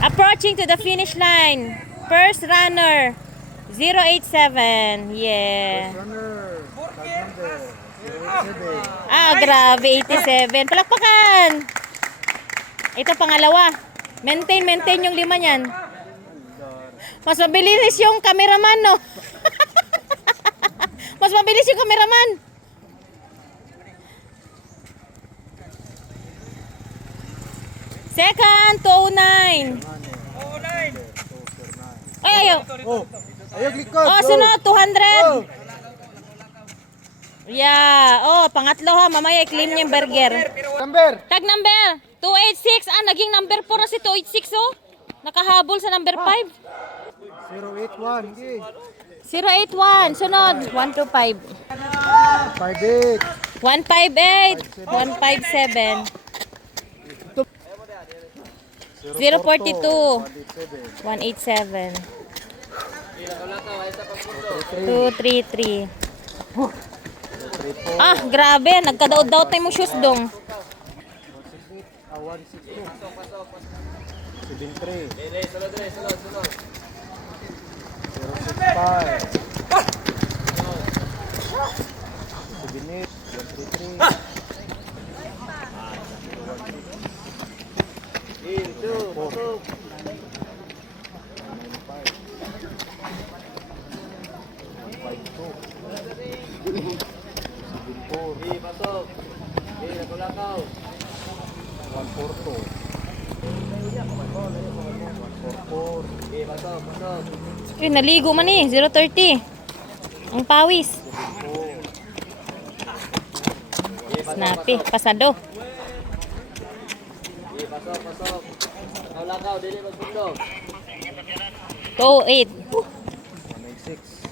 Approaching to the finish line. First runner, 087. Yeah. Runner, tag number 087. Ah, grabe, 87. Palakpakan! Ito pangalawa. Maintain yung 5 niyan. Mas mabilis yung cameraman, no? Mas mabilis yung cameraman. Second, 209. Ay, ayaw. Oh, ayaw likod. Oh, sunod, 200. Yeah. Oh, pangatlo ha. Mamaya i-claim niya yung burger. Number. Tag number, 286. Ah, naging number 4 na si 286, oh. Nakahabol sa number 5. 081. Okay. 081. Sunod, 125. 58. 158. 157. 042. 187. 233. Ah, grabe. Nagkadaot-daot na yung shoes dong. 162. 73. 065. 78. 133. Naligo man eh, 030. Ang pawis. Snappy, pasado. To 8. 196.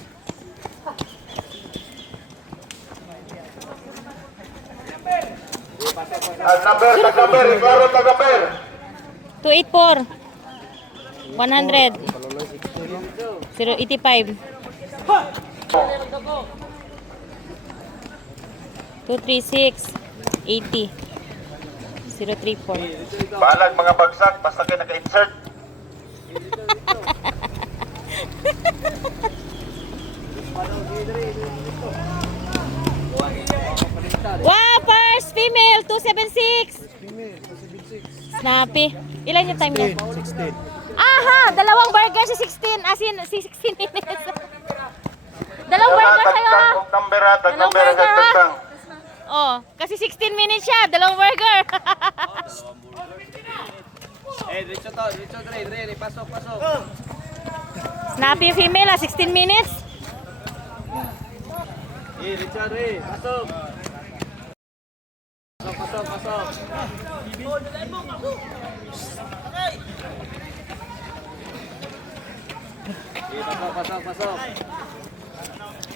Tag-number, klaro tag-number. 284. 100. Paloloy 60 lang. 085. 236. 80. 034. Balag mga bagsak, basta kayo naka-insert. Wow, first female, 276. Female, 276. Snappy. Ilan yung time niya? 16. Aha! Dalawang burger si 16. As in, si 16 minutes. Dalawang burger sa'yo ha. Tag-number ha, Dalawang tag-number burger ha. tag-tang. Oh, kasi 16 minutes siya. Dalawang burger. Diretso to, diretso Dre, pasok. Snappy female ha, 16 minutes. Diretso Dre, pasok. Pasok. Pasok.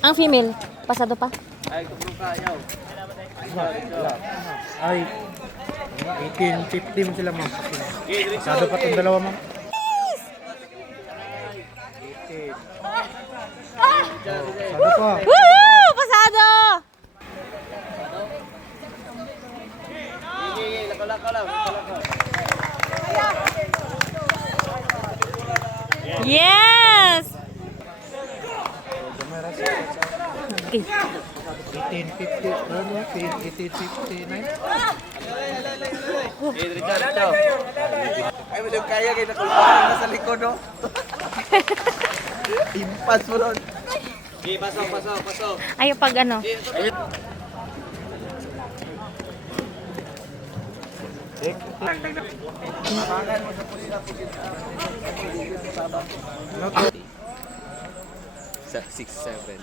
Ang female, pasado pa. Ay, kumpro ka, yaw. Ay, 1850 mo sila ma'am. Diretso. Sado pa itong dalawa ma'am. Sado pa. Woohoo! Pasado! Lako lang. Yes! Okay. 1850. Ano? 1859. Diretso. Ay, mo yung kaya kayo nakulpahan na sa likod, no? Impas mo ron. Pasok. Ayaw pag ano. Sa 6-7.